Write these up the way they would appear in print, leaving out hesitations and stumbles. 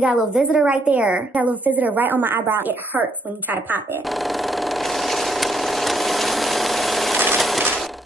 we got a little visitor right there. Got a little visitor right on my eyebrow. It hurts when you try to pop it.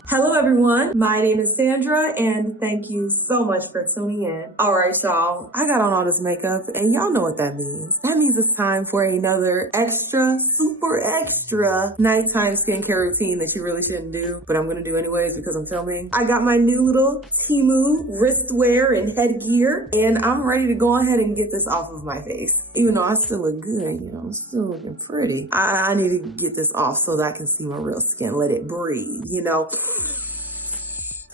Hello everyone, my name is Sandra and thank you so much for tuning in. Alright y'all, I got on all this makeup and y'all know what that means. That means it's time for another super extra nighttime skincare routine that you really shouldn't do, but I'm gonna do anyways because I'm filming. I got my new little Temu wristwear and headgear and I'm ready to go ahead and get this off of my face. Even though I still look good, you know, I'm still looking pretty. I need to get this off so that I can see my real skin, let it breathe, you know.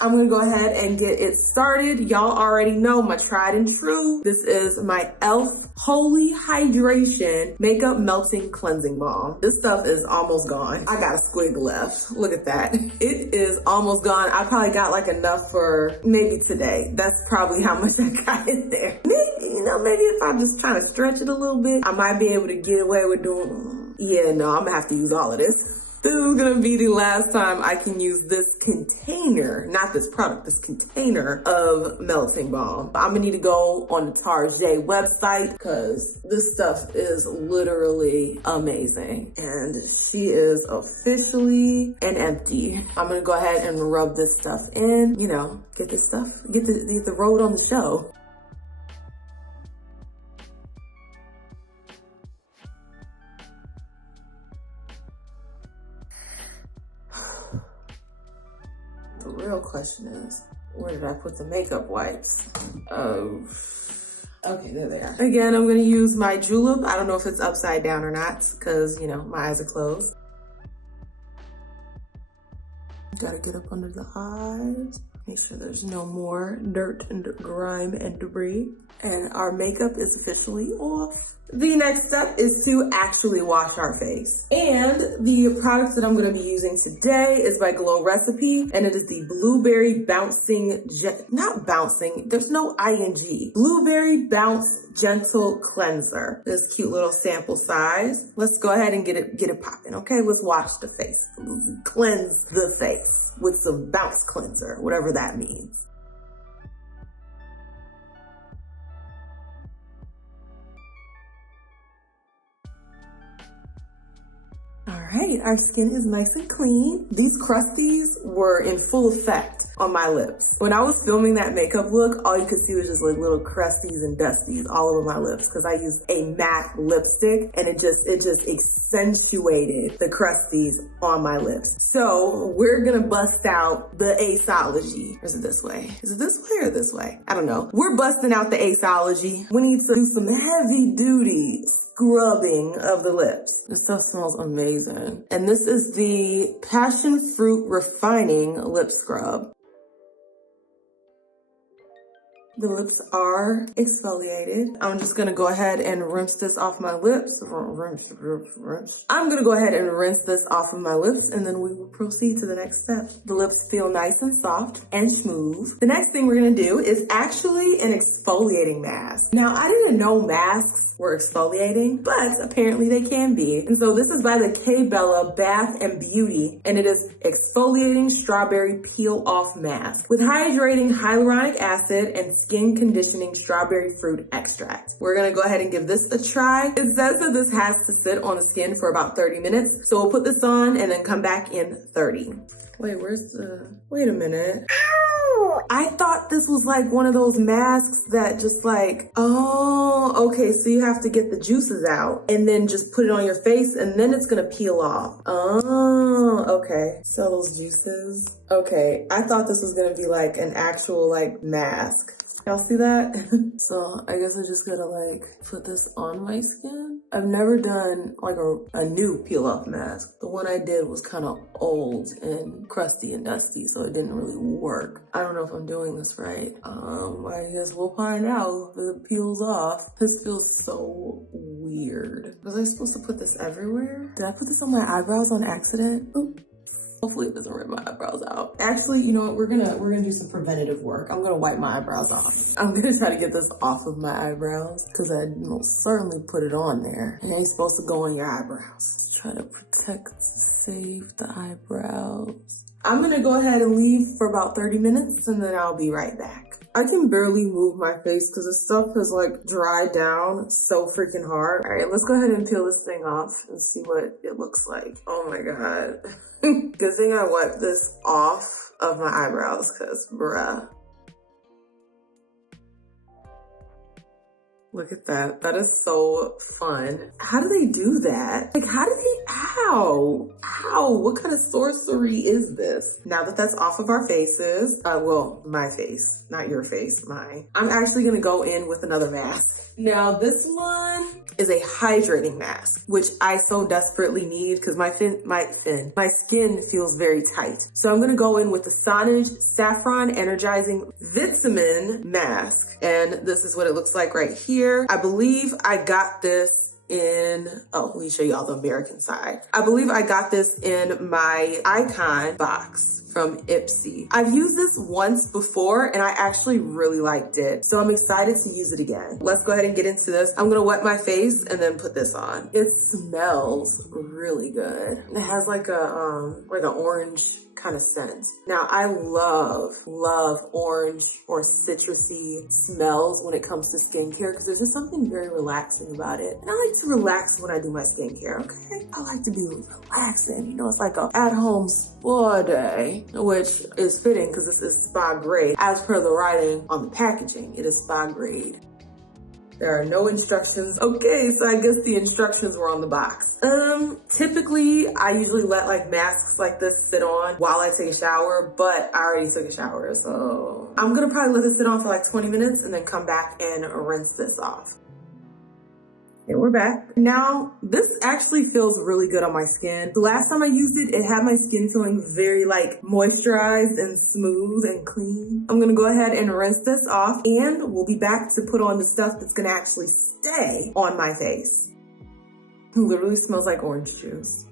I'm gonna go ahead and get it started. Y'all already know my tried and true. This is my e.l.f. Holy Hydration Makeup Melting Cleansing Balm. This stuff is almost gone. I got a squig left. Look at that. It is almost gone. I probably got like enough for maybe today. That's probably how much I got in there. Maybe, you know, maybe if I'm just trying to stretch it a little bit, I might be able to get away with doing, yeah, no, I'm gonna have to use all of this. This is gonna be the last time I can use this container, not this product, this container of melting balm. I'm gonna need to go on the Target website because this stuff is literally amazing. And she is officially an empty. I'm gonna go ahead and rub this stuff in, you know, get this stuff, get the road on the show. The real question is, where did I put the makeup wipes? Oh, okay, there they are. Again, I'm gonna use my julep. I don't know if it's upside down or not, because, you know, my eyes are closed. Gotta get up under the eyes. Make sure there's no more dirt and grime and debris. And our makeup is officially off. The next step is to actually wash our face. And the product that I'm gonna be using today is by Glow Recipe, and it is the Blueberry Bouncing, not bouncing, there's no ing. Blueberry Bounce Gentle Cleanser. This cute little sample size. Let's go ahead and get it popping, okay? Let's wash the face. Cleanse the face with some bounce cleanser, whatever that means. All right, our skin is nice and clean. These crusties were in full effect on my lips. When I was filming that makeup look, all you could see was just like little crusties and dusties all over my lips because I used a matte lipstick and it just accentuated the crusties on my lips. So we're gonna bust out the Aceology. Or is it this way? Is it this way or this way? I don't know. We're busting out the Aceology. We need to do some heavy duty scrubbing of the lips. This stuff smells amazing. And this is the Passion Fruit Refining Lip Scrub. The lips are exfoliated. I'm just gonna go ahead and rinse this off my lips. I'm gonna go ahead and rinse this off of my lips and then we will proceed to the next step. The lips feel nice and soft and smooth. The next thing we're gonna do is actually an exfoliating mask. Now, I didn't know masks were exfoliating, but apparently they can be. And so this is by the K-Bella Bath and Beauty, and it is exfoliating strawberry peel off mask with hydrating hyaluronic acid and skin conditioning strawberry fruit extract. We're gonna go ahead and give this a try. It says that this has to sit on the skin for about 30 minutes. So we'll put this on and then come back in 30. Wait, wait a minute. Ow! I thought this was like one of those masks that just like, oh, okay, so you have to get the juices out and then just put it on your face and then it's gonna peel off. Oh, okay. So those juices. Okay, I thought this was gonna be like an actual like mask. Y'all see that? So I guess I just gotta like put this on my skin. I've never done like a new peel off mask. The one I did was kind of old and crusty and dusty, so it didn't really work. I don't know if I'm doing this right. I guess we'll find out if it peels off. This feels so weird. Was I supposed to put this everywhere? Did I put this on my eyebrows on accident? Oops. Hopefully it doesn't rip my eyebrows out. Actually, you know what? We're gonna do some preventative work. I'm gonna wipe my eyebrows off. I'm gonna try to get this off of my eyebrows because I most certainly put it on there. It ain't supposed to go on your eyebrows. Let's try to protect, save the eyebrows. I'm gonna go ahead and leave for about 30 minutes and then I'll be right back. I can barely move my face because the stuff has like dried down so freaking hard. All right, let's go ahead and peel this thing off and see what it looks like. Oh my God. Good thing I wiped this off of my eyebrows because bruh. Look at that. That is so fun. How do they do that? Like, how do they, ow, what kind of sorcery is this? Now that that's off of our faces, well, my face, not your face, mine. I'm actually gonna go in with another mask. Now this one is a hydrating mask, which I so desperately need because my skin feels very tight. So I'm gonna go in with the Sonage Saffron Energizing Vitamin Mask. And this is what it looks like right here. I believe I got this in, oh, let me show y'all the American side. I believe I got this in my Icon box from Ipsy. I've used this once before and I actually really liked it. So I'm excited to use it again. Let's go ahead and get into this. I'm gonna wet my face and then put this on. It smells really good. It has like an orange kind of scent. Now I love orange or citrusy smells when it comes to skincare because there's just something very relaxing about it. And I like to relax when I do my skincare, okay? I like to be relaxing. You know, it's like a at-home spa day, which is fitting because this is spa grade. As per the writing on the packaging, it is spa grade. There are no instructions. Okay, so I guess the instructions were on the box. Typically, I usually let like masks like this sit on while I take a shower, but I already took a shower, so I'm gonna probably let this sit on for like 20 minutes and then come back and rinse this off. And we're back. Now, this actually feels really good on my skin. The last time I used it, it had my skin feeling very like moisturized and smooth and clean. I'm gonna go ahead and rinse this off and we'll be back to put on the stuff that's gonna actually stay on my face. It literally smells like orange juice.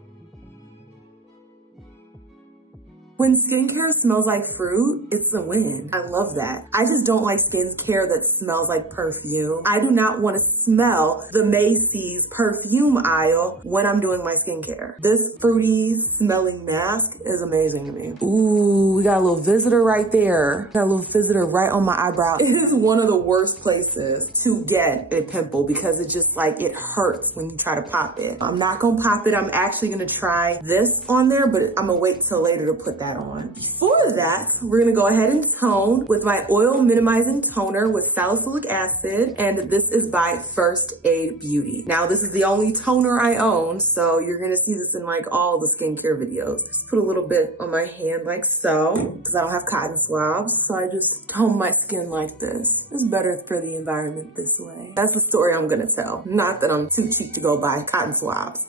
When skincare smells like fruit, it's a win. I love that. I just don't like skincare that smells like perfume. I do not want to smell the Macy's perfume aisle when I'm doing my skincare. This fruity smelling mask is amazing to me. Ooh, we got a little visitor right there. Got a little visitor right on my eyebrow. It is one of the worst places to get a pimple because it just like, it hurts when you try to pop it. I'm not gonna pop it. I'm actually gonna try this on there, but I'm gonna wait till later to put that on. Before that, we're gonna go ahead and tone with my oil minimizing toner with salicylic acid, and this is by First Aid Beauty. Now, this is the only toner I own, so you're gonna see this in like all the skincare videos. Just put a little bit on my hand like so, because I don't have cotton swabs, so I just tone my skin like this. It's better for the environment this way. That's the story I'm gonna tell. Not that I'm too cheap to go buy cotton swabs.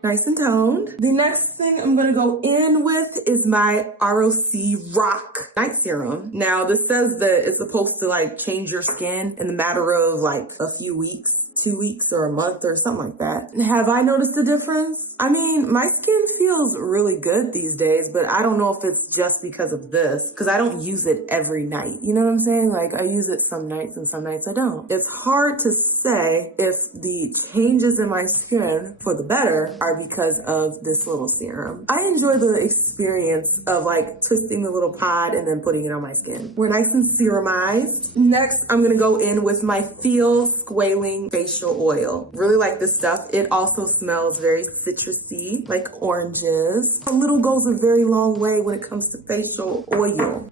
Nice and toned. The next thing I'm gonna go in with is my ROC Rock Night Serum. Now, this says that it's supposed to like change your skin in the matter of like a few weeks, 2 weeks or a month or something like that. Have I noticed a difference? I mean, my skin feels really good these days, but I don't know if it's just because of this, because I don't use it every night. You know what I'm saying? Like, I use it some nights and some nights I don't. It's hard to say if the changes in my skin for the better are because of this little serum. I enjoy the experience of like twisting the little pod and then putting it on my skin. We're nice and serumized. Next, I'm gonna go in with my Feel Squalane Facial Oil. Really like this stuff. It also smells very citrusy, like oranges. A little goes a very long way when it comes to facial oil.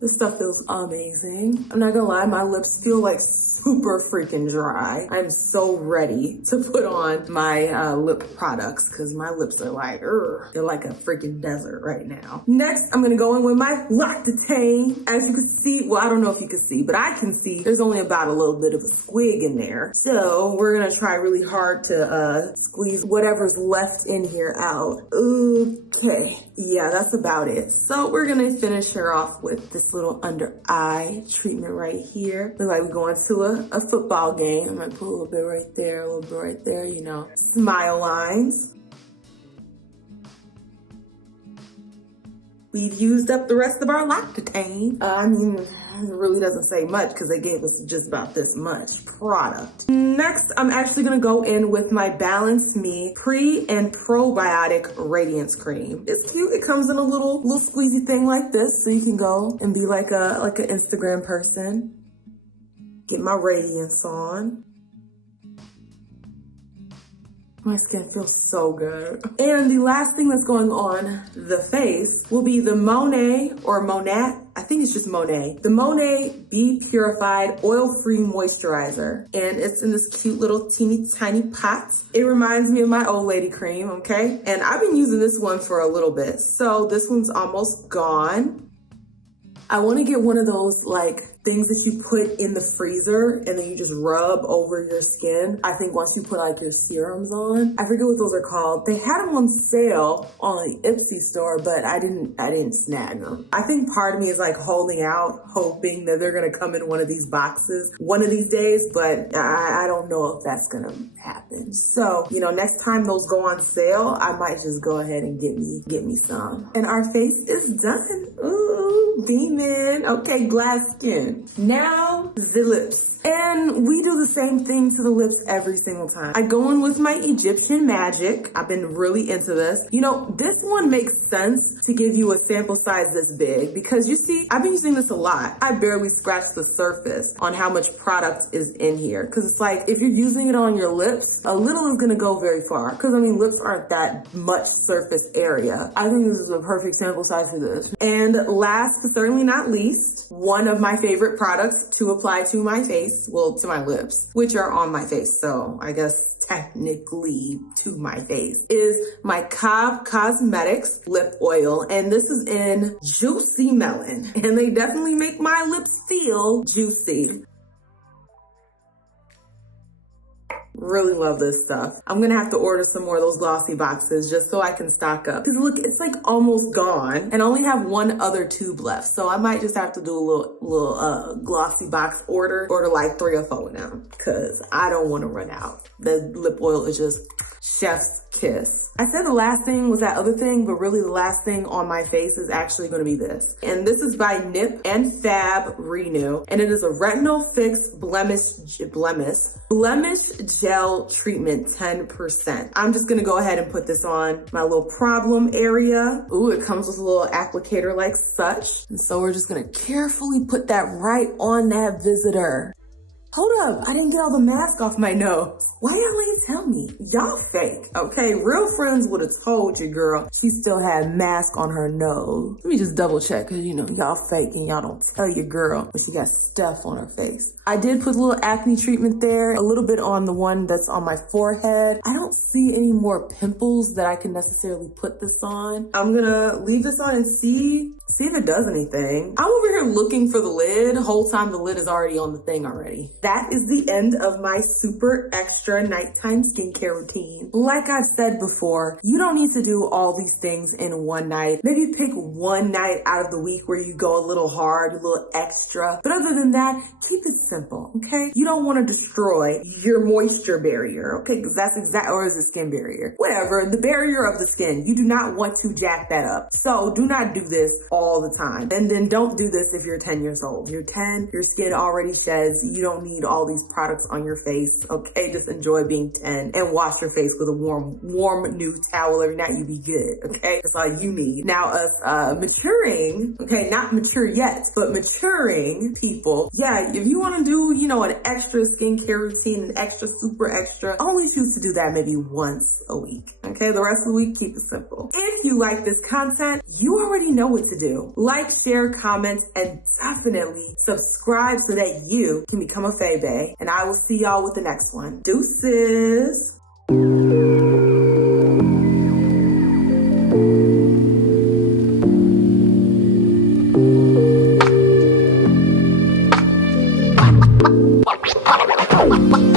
This stuff feels amazing. I'm not gonna lie, my lips feel like super freaking dry. I'm so ready to put on my lip products because my lips are like, they're like a freaking desert right now. Next, I'm gonna go in with my L'Occitane. As you can see, well, I don't know if you can see, but I can see there's only about a little bit of a squig in there. So we're gonna try really hard to squeeze whatever's left in here out. Okay, yeah, that's about it. So we're gonna finish her off with this little under eye treatment right here. Look like we're going to a football game. I might put a little bit right there, a little bit right there, you know. Smile lines. we've used up the rest of our Lactitane. I mean, it really doesn't say much because they gave us just about this much product. Next, I'm actually gonna go in with my Balance Me Pre and Probiotic Radiance Cream. It's cute. It comes in a little squeezy thing like this, so you can go and be like an Instagram person. Get my radiance on. My skin feels so good. And the last thing that's going on the face will be the Monet or Monat. I think it's just Monet. The Monet Be Purified Oil-Free Moisturizer. And it's in this cute little teeny tiny pot. It reminds me of my old lady cream, okay? And I've been using this one for a little bit. So this one's almost gone. I want to get one of those like things that you put in the freezer and then you just rub over your skin. I think once you put like your serums on, I forget what those are called. They had them on sale on the Ipsy store, but I didn't snag them. I think part of me is like holding out, hoping that they're gonna come in one of these boxes one of these days, but I don't know if that's gonna happen. So, you know, next time those go on sale, I might just go ahead and get me some. And our face is done. Ooh, demon. Okay, glass skin. Now, the lips. And we do the same thing to the lips every single time. I go in with my Egyptian Magic. I've been really into this. You know, this one makes sense to give you a sample size this big because you see, I've been using this a lot. I barely scratched the surface on how much product is in here. Cause it's like, if you're using it on your lips, a little is gonna go very far. Cause I mean, lips aren't that much surface area. I think this is a perfect sample size for this. And last but certainly not least, one of my favorite products to apply to my face, well, to my lips, which are on my face. So I guess technically to my face, is my Cobb Cosmetics lip oil. And this is in Juicy Melon. And they definitely make my lips feel juicy. Really love this stuff. I'm gonna have to order some more of those glossy boxes just so I can stock up. Cause look, it's like almost gone and I only have one other tube left. So I might just have to do a little glossy box order like 3 or 4 now. Cause I don't wanna run out. The lip oil is just chef's kiss. I said the last thing was that other thing, but really the last thing on my face is actually gonna be this. And this is by Nip and Fab Renew. And it is a Retinol Fix Blemish Gel Treatment 10%. I'm just gonna go ahead and put this on my little problem area. Ooh, it comes with a little applicator like such. And so we're just gonna carefully put that right on that visitor. Hold up, I didn't get all the mask off my nose. Why y'all ain't tell me? Y'all fake, okay? Real friends would have told you, girl, she still had mask on her nose. Let me just double check, cause you know, y'all fake and y'all don't tell your girl, but she got stuff on her face. I did put a little acne treatment there, a little bit on the one that's on my forehead. I don't see any more pimples that I can necessarily put this on. I'm gonna leave this on and see if it does anything. I'm over here looking for the lid. Whole time the lid is already on the thing already. That is the end of my super extra nighttime skincare routine. Like I've said before, you don't need to do all these things in one night. Maybe pick one night out of the week where you go a little hard, a little extra. But other than that, keep it simple, okay? You don't want to destroy your moisture barrier, okay? Because that's exactly, or is it skin barrier? Whatever, the barrier of the skin. You do not want to jack that up. So do not do this all the time. And then don't do this if you're 10 years old. You're 10, your skin already sheds. You don't need all these products on your face, okay? Just enjoy being 10 and wash your face with a warm new towel every night. You be good, okay? That's all you need. Now us maturing, okay, not mature yet, but maturing people, yeah, if you want to do, you know, an extra skincare routine, an extra super extra, only choose to do that maybe once a week, okay? The rest of the week, keep it simple. If you like this content, you already know what to do. Like, share, comment, and definitely subscribe so that you can become a Faye. And I will see y'all with the next one. Deuces. What?